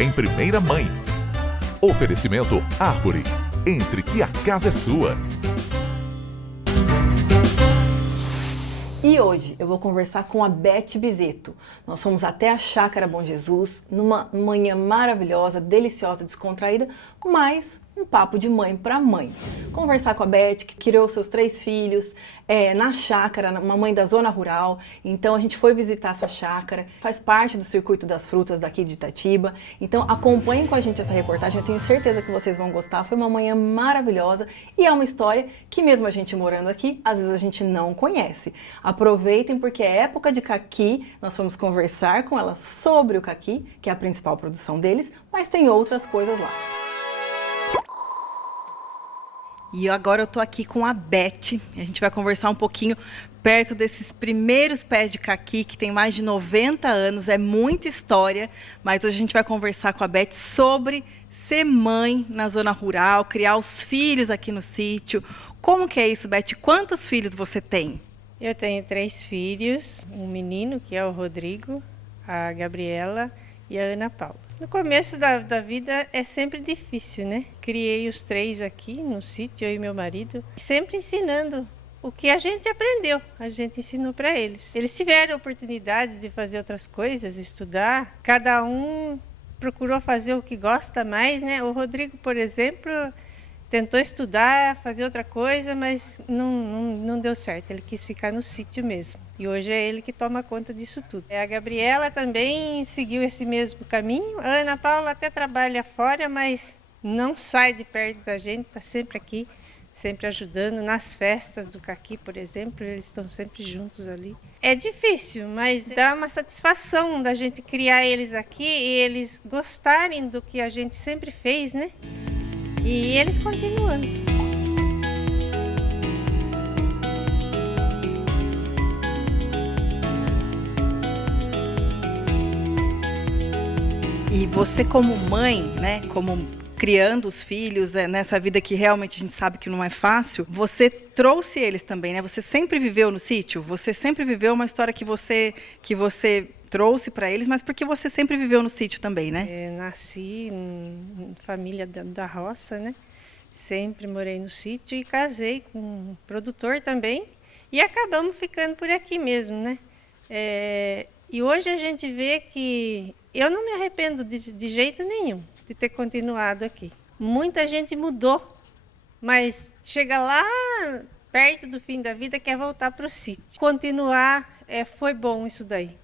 em primeira mãe. Oferecimento Árvore. Entre que a casa é sua. E hoje eu vou conversar com a Beth Bizeto. Nós fomos até a Chácara Bom Jesus, numa manhã maravilhosa, deliciosa, descontraída, mas um papo de mãe para mãe. Conversar com a Beth, que criou seus 3 filhos na chácara, uma mãe da zona rural. Então a gente foi visitar essa chácara, faz parte do circuito das frutas daqui de Itatiba. Então acompanhem com a gente essa reportagem, eu tenho certeza que vocês vão gostar. Foi uma manhã maravilhosa e é uma história que mesmo a gente morando aqui, às vezes a gente não conhece. Aproveitem porque é época de caqui, nós vamos conversar com ela sobre o caqui, que é a principal produção deles, mas tem outras coisas lá. E agora eu tô aqui com a Beth, a gente vai conversar um pouquinho perto desses primeiros pés de caqui, que tem mais de 90 anos, é muita história, mas hoje a gente vai conversar com a Beth sobre ser mãe na zona rural, criar os filhos aqui no sítio. Como que é isso, Beth? Quantos filhos você tem? Eu tenho 3 filhos, um menino, que é o Rodrigo, a Gabriela e a Ana Paula. No começo da vida é sempre difícil, né? Criei os 3 aqui no sítio, eu e meu marido, sempre ensinando o que a gente aprendeu, a gente ensinou para eles. Eles tiveram a oportunidade de fazer outras coisas, estudar, cada um procurou fazer o que gosta mais, né? O Rodrigo, por exemplo, tentou estudar, fazer outra coisa, mas não deu certo. Ele quis ficar no sítio mesmo. E hoje é ele que toma conta disso tudo. A Gabriela também seguiu esse mesmo caminho. A Ana Paula até trabalha fora, mas não sai de perto da gente, está sempre aqui, sempre ajudando. Nas festas do caqui, por exemplo, eles estão sempre juntos ali. É difícil, mas dá uma satisfação da gente criar eles aqui e eles gostarem do que a gente sempre fez, né? E eles continuando. E você como mãe, né, como criando os filhos, nessa vida que realmente a gente sabe que não é fácil, você trouxe eles também, né? Você sempre viveu no sítio? Você sempre viveu uma história que você trouxe para eles, mas porque você sempre viveu no sítio também, né? Nasci em família da roça, né? Sempre morei no sítio e casei com um produtor também e acabamos ficando por aqui mesmo, né? E hoje a gente vê que eu não me arrependo de jeito nenhum de ter continuado aqui. Muita gente mudou, mas chega lá perto do fim da vida quer voltar para o sítio. Continuar foi bom isso daí.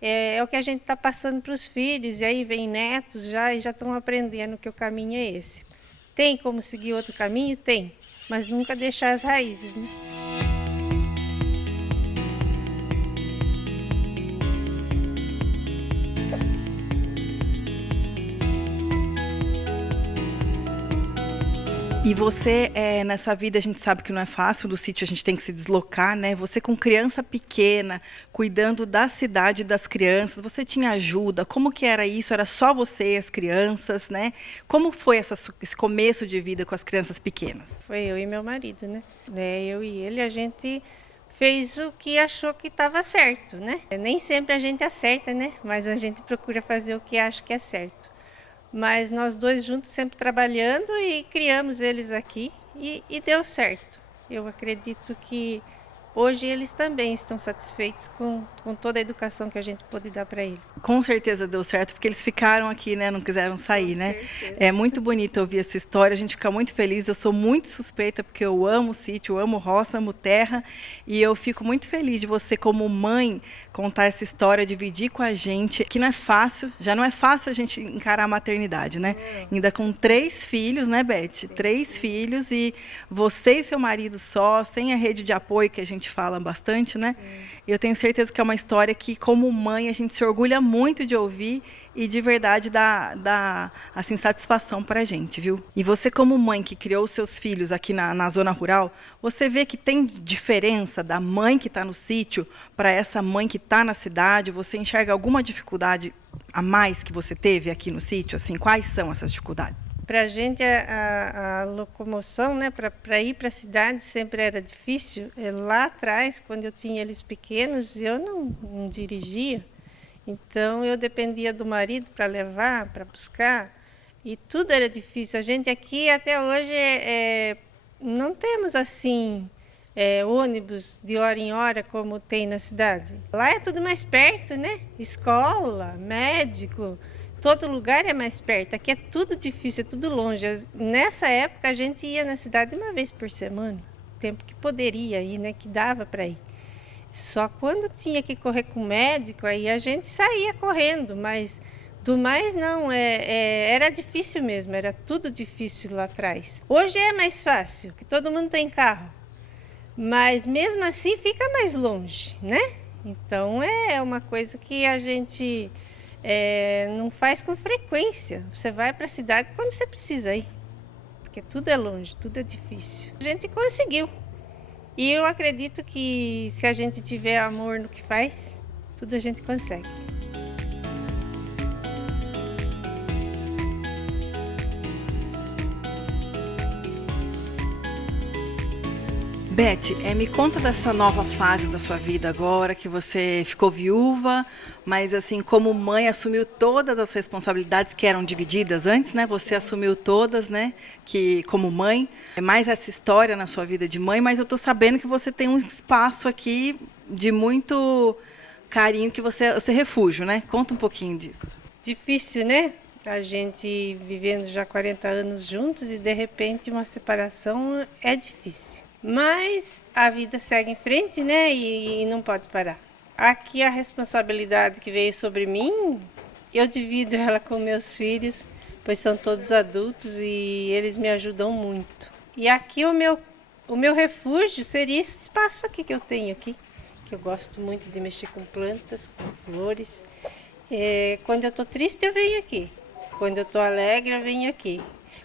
É o que a gente está passando para os filhos, e aí vem netos e já estão aprendendo que o caminho é esse. Tem como seguir outro caminho? Tem, mas nunca deixar as raízes, né? E você, nessa vida, a gente sabe que não é fácil, do sítio a gente tem que se deslocar, né? Você com criança pequena, cuidando da cidade das crianças, você tinha ajuda? Como que era isso? Era só você e as crianças, né? Como foi esse começo de vida com as crianças pequenas? Foi eu e meu marido, né? Eu e ele, a gente fez o que achou que estava certo, né? Nem sempre a gente acerta, né? Mas a gente procura fazer o que acha que é certo. Mas nós dois juntos sempre trabalhando e criamos eles aqui e deu certo. Eu acredito que hoje eles também estão satisfeitos com toda a educação que a gente pôde dar para eles. Com certeza deu certo, porque eles ficaram aqui, né? Não quiseram sair, Com né? certeza. É muito bonito ouvir essa história, a gente fica muito feliz. Eu sou muito suspeita, porque eu amo o sítio, eu amo roça, amo terra, e eu fico muito feliz de você, como mãe, contar essa história, dividir com a gente, que não é fácil, já não é fácil a gente encarar a maternidade, né? Ainda com 3 filhos, né, Beth? 3 filhos, e você e seu marido só, sem a rede de apoio, que a gente fala bastante, né? E eu tenho certeza que é uma história que, como mãe, a gente se orgulha muito de ouvir e de verdade dá assim, satisfação para a gente, viu? E você, como mãe que criou os seus filhos aqui na zona rural, você vê que tem diferença da mãe que está no sítio para essa mãe que está na cidade? Você enxerga alguma dificuldade a mais que você teve aqui no sítio? Assim, quais são essas dificuldades? Para a gente, a locomoção, né, para ir para a cidade sempre era difícil. Lá atrás, quando eu tinha eles pequenos, eu não dirigia. Então eu dependia do marido para levar, para buscar, e tudo era difícil. A gente aqui até hoje não temos assim ônibus de hora em hora como tem na cidade. Lá é tudo mais perto, né? Escola, médico, todo lugar é mais perto. Aqui é tudo difícil, é tudo longe. Nessa época a gente ia na cidade uma vez por semana, tempo que poderia ir, né? Que dava para ir. Só quando tinha que correr com o médico, aí a gente saía correndo, mas do mais não, era difícil mesmo, era tudo difícil lá atrás. Hoje é mais fácil, que todo mundo tem carro. Mas mesmo assim fica mais longe, né? Então é uma coisa que a gente não faz com frequência. Você vai para a cidade quando você precisa ir, porque tudo é longe, tudo é difícil. A gente conseguiu. E eu acredito que se a gente tiver amor no que faz, tudo a gente consegue. Beth, me conta dessa nova fase da sua vida agora, que você ficou viúva, mas assim, como mãe, assumiu todas as responsabilidades que eram divididas antes, né? Você assumiu todas, né? Que como mãe, é mais essa história na sua vida de mãe, mas eu estou sabendo que você tem um espaço aqui de muito carinho, que você é o seu refúgio, né? Conta um pouquinho disso. Difícil, né? A gente vivendo já 40 anos juntos e de repente uma separação é difícil. Mas a vida segue em frente, né? E não pode parar. Aqui a responsabilidade que veio sobre mim, eu divido ela com meus filhos, pois são todos adultos e eles me ajudam muito. E aqui o meu refúgio seria esse espaço aqui que eu tenho aqui, que eu gosto muito de mexer com plantas, com flores. Quando eu estou triste, eu venho aqui. Quando eu estou alegre, eu venho aqui.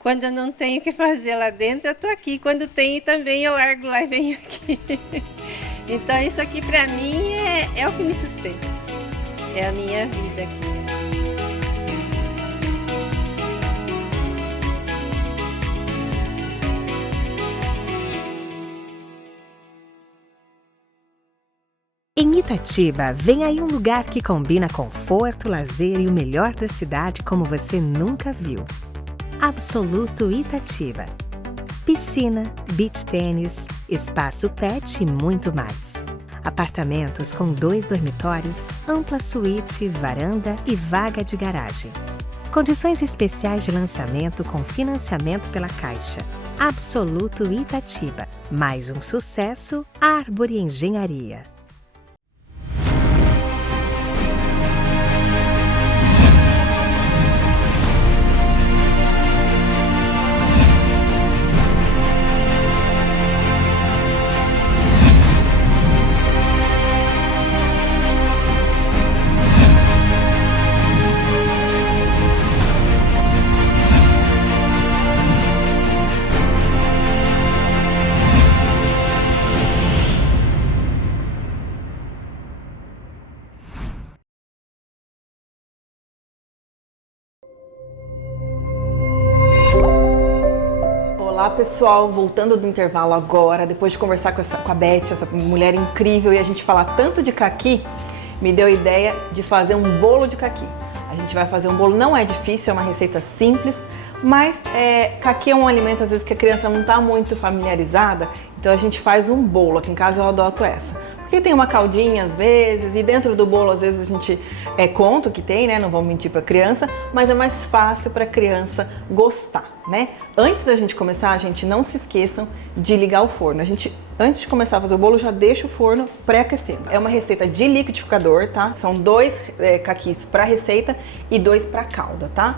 Quando eu não tenho o que fazer lá dentro, eu estou aqui. Quando tenho também, eu largo lá e venho aqui. Então isso aqui para mim é o que me sustenta. É a minha vida aqui. Em Itatiba, vem aí um lugar que combina conforto, lazer e o melhor da cidade como você nunca viu. Absoluto Itatiba. Piscina, beach tênis, espaço pet e muito mais. Apartamentos com 2 dormitórios, ampla suíte, varanda e vaga de garagem. Condições especiais de lançamento com financiamento pela Caixa. Absoluto Itatiba. Mais um sucesso, Árvore Engenharia. Olá pessoal, voltando do intervalo agora, depois de conversar com a Beth, essa mulher incrível, e a gente falar tanto de caqui, me deu a ideia de fazer um bolo de caqui. A gente vai fazer um bolo, não é difícil, é uma receita simples, mas caqui é um alimento às vezes que a criança não está muito familiarizada, então a gente faz um bolo. Aqui em casa eu adoto essa. Porque tem uma caldinha às vezes, e dentro do bolo às vezes a gente conta o que tem, né? Não vamos mentir para a criança, mas é mais fácil para a criança gostar, né? Antes da gente começar, gente, não se esqueçam de ligar o forno. Antes de começar a fazer o bolo, já deixa o forno pré-aquecendo. É uma receita de liquidificador, tá? São 2 caquis para receita e 2 para calda, tá?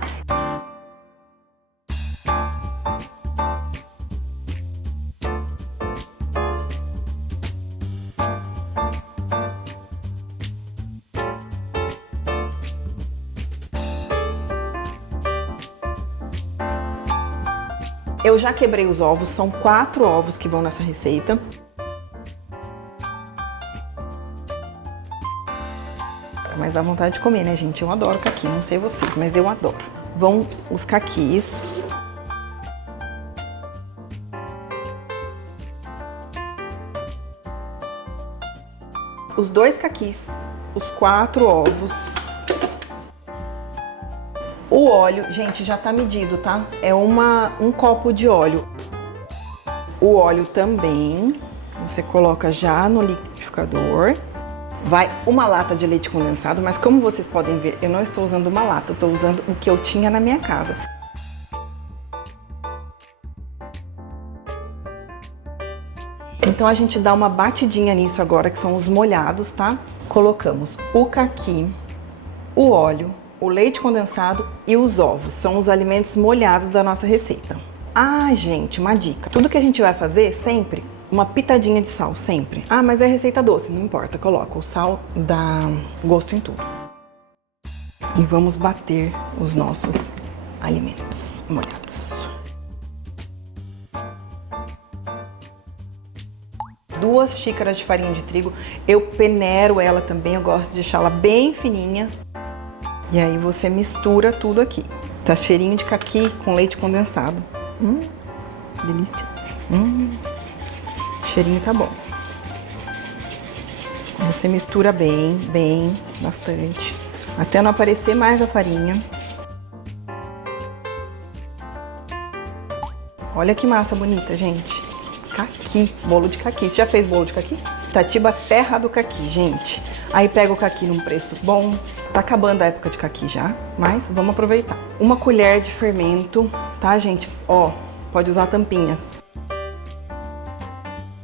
Eu já quebrei os ovos, são 4 ovos que vão nessa receita. Mas dá vontade de comer, né, gente? Eu adoro caqui, não sei vocês, mas eu adoro. Vão os caquis. Os 2 caquis, os 4 ovos O óleo, gente, já tá medido, tá? É um copo de óleo. O óleo também, você coloca já no liquidificador. Vai uma lata de leite condensado, mas como vocês podem ver, eu não estou usando uma lata, eu estou usando o que eu tinha na minha casa. Então a gente dá uma batidinha nisso agora, que são os molhados, tá? Colocamos o caqui, o óleo, o leite condensado e os ovos. São os alimentos molhados da nossa receita. Ah, gente, uma dica. Tudo que a gente vai fazer, sempre, uma pitadinha de sal, sempre. Ah, mas é receita doce, não importa, coloca. O sal dá gosto em tudo. E vamos bater os nossos alimentos molhados. 2 xícaras de farinha de trigo. Eu peneiro ela também, eu gosto de deixá-la bem fininha. E aí você mistura tudo aqui. Tá cheirinho de caqui com leite condensado. Delícia. Cheirinho tá bom. Você mistura bem, bastante. Até não aparecer mais a farinha. Olha que massa bonita, gente. Caqui, bolo de caqui. Você já fez bolo de caqui? Itatiba, terra do caqui, gente. Aí pega o caqui num preço bom. Tá acabando a época de caqui já, mas vamos aproveitar. 1 colher de fermento, tá, gente? Ó, pode usar a tampinha.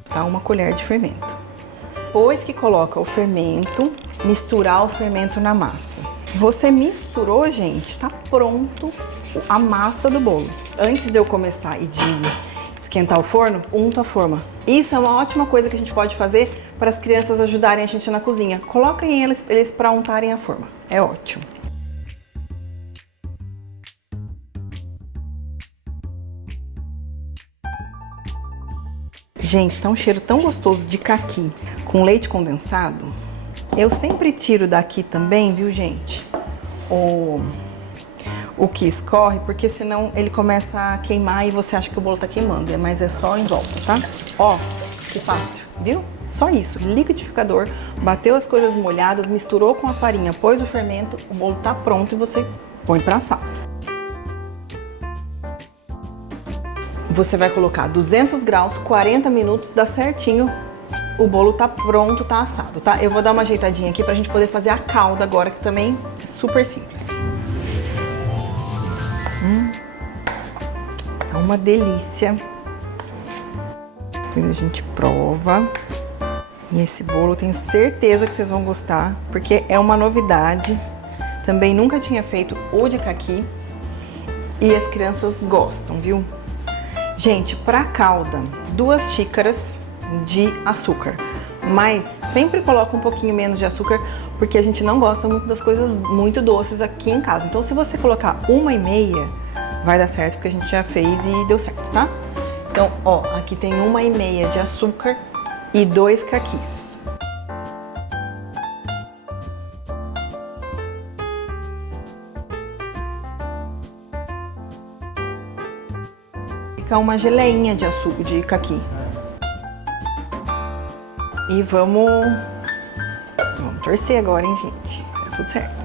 Tá, 1 colher de fermento. Depois que coloca o fermento, misturar o fermento na massa. Você misturou, gente, tá pronto a massa do bolo. Antes de eu começar e de esquentar o forno, unto a forma. Isso é uma ótima coisa que a gente pode fazer para as crianças ajudarem a gente na cozinha. Coloquem eles para untarem a forma. É ótimo. Gente, tá um cheiro tão gostoso de caqui com leite condensado. Eu sempre tiro daqui também, viu, gente? O que escorre, porque senão ele começa a queimar e você acha que o bolo tá queimando, mas é só em volta, tá? Ó, que fácil, viu? Só isso, liquidificador, bateu as coisas molhadas, misturou com a farinha, pôs o fermento, o bolo tá pronto e você põe pra assar. Você vai colocar 200 graus, 40 minutos, dá certinho, o bolo tá pronto, tá assado, tá? Eu vou dar uma ajeitadinha aqui pra gente poder fazer a calda agora, que também é super simples. Tá uma delícia. Depois a gente prova. E esse bolo eu tenho certeza que vocês vão gostar, porque é uma novidade. Também nunca tinha feito o de caqui e as crianças gostam, viu? Gente, pra calda, 2 xícaras de açúcar. Mas sempre coloca um pouquinho menos de açúcar, porque a gente não gosta muito das coisas muito doces aqui em casa. Então, se você colocar 1,5, vai dar certo, porque a gente já fez e deu certo, tá? Então, ó, aqui tem 1,5 de açúcar e 2 caquis. Fica uma geleinha de açúcar, de caqui. E vamos torcer agora, hein, gente? Tá tudo certo.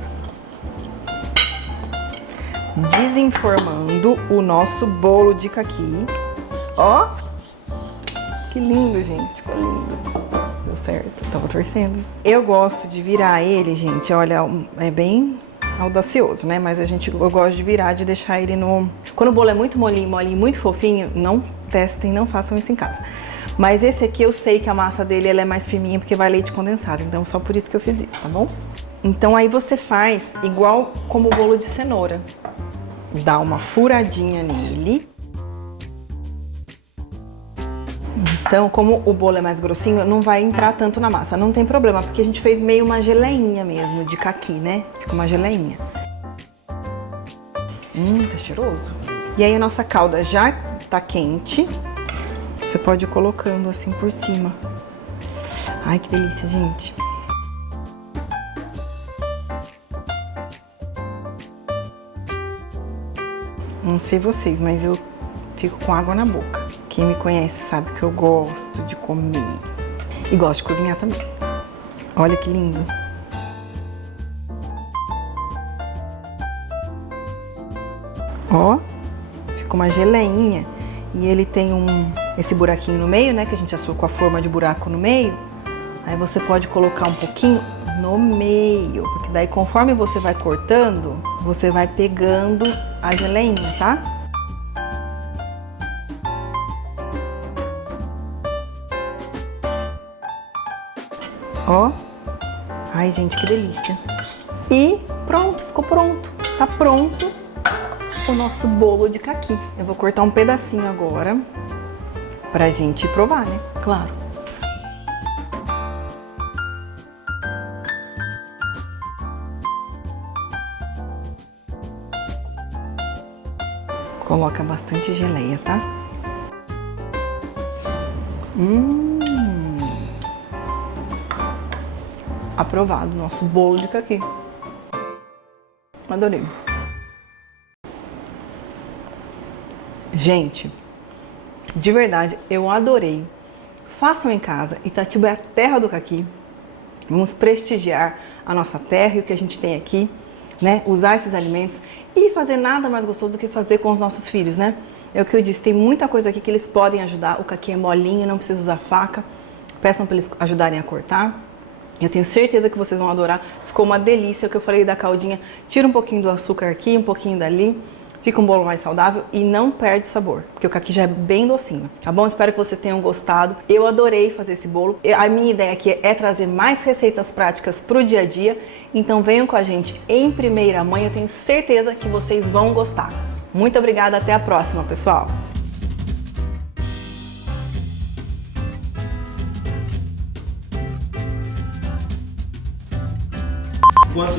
Desenformando o nosso bolo de caqui. Ó, que lindo, gente, ficou lindo. Deu certo, tava torcendo. Eu gosto de virar ele, gente, olha, é bem audacioso, né? Mas eu gosto de virar, de deixar ele no... Quando o bolo é muito molinho, muito fofinho, não testem, não façam isso em casa. Mas esse aqui eu sei que a massa dele ela é mais firminha porque vai leite condensado, então só por isso que eu fiz isso, tá bom? Então aí você faz igual como o bolo de cenoura. Dá uma furadinha nele. Então, como o bolo é mais grossinho, não vai entrar tanto na massa. Não tem problema, porque a gente fez meio uma geleinha mesmo de caqui, né? Fica uma geleinha. Tá cheiroso. E aí a nossa calda já tá quente. Você pode ir colocando assim por cima. Ai, que delícia, gente. Não sei vocês, mas eu fico com água na boca. Quem me conhece sabe que eu gosto de comer. E gosto de cozinhar também. Olha que lindo. Ó, ficou uma geleinha. E ele tem esse buraquinho no meio, né? Que a gente assou com a forma de buraco no meio. Aí você pode colocar um pouquinho no meio, porque daí conforme você vai cortando, você vai pegando a geleinha, tá? Ó. Ai, gente, que delícia. E pronto, ficou pronto. Tá pronto o nosso bolo de caqui. Eu vou cortar um pedacinho agora pra gente provar, né? Claro. Coloca bastante geleia, tá? Aprovado o nosso bolo de caqui. Adorei. Gente, de verdade, eu adorei. Façam em casa. Itatiba é a terra do caqui. Vamos prestigiar a nossa terra e o que a gente tem aqui, né? Usar esses alimentos e fazer nada mais gostoso do que fazer com os nossos filhos, né? É o que eu disse, tem muita coisa aqui que eles podem ajudar. O caqui é molinho, não precisa usar faca. Peçam para eles ajudarem a cortar. Eu tenho certeza que vocês vão adorar. Ficou uma delícia o que eu falei da caldinha. Tira um pouquinho do açúcar aqui, um pouquinho dali. Fica um bolo mais saudável e não perde sabor, porque o caqui já é bem docinho, tá bom? Espero que vocês tenham gostado. Eu adorei fazer esse bolo. A minha ideia aqui é trazer mais receitas práticas pro dia a dia. Então venham com a gente em primeira mão. Eu tenho certeza que vocês vão gostar. Muito obrigada, até a próxima, pessoal!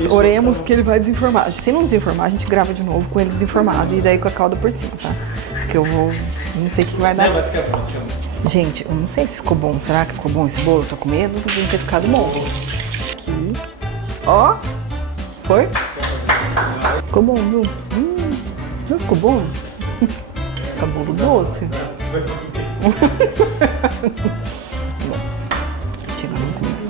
Oremos que ele vai desenformar. Se não desenformar, a gente grava de novo com ele desenformado e daí com a calda por cima, tá? Porque eu não sei o que vai dar. Não, vai ficar bom, vai ficar bom. Gente, eu não sei se ficou bom. Será que ficou bom esse bolo? Eu tô com medo de não ter ficado bom. Aqui. Ó. Foi? Ficou bom, viu? Não ficou bom? Fica bolo doce. Chega muito mesmo.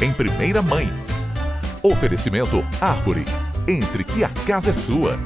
Em primeira mãe. Oferecimento Arbory. Entre que a casa é sua.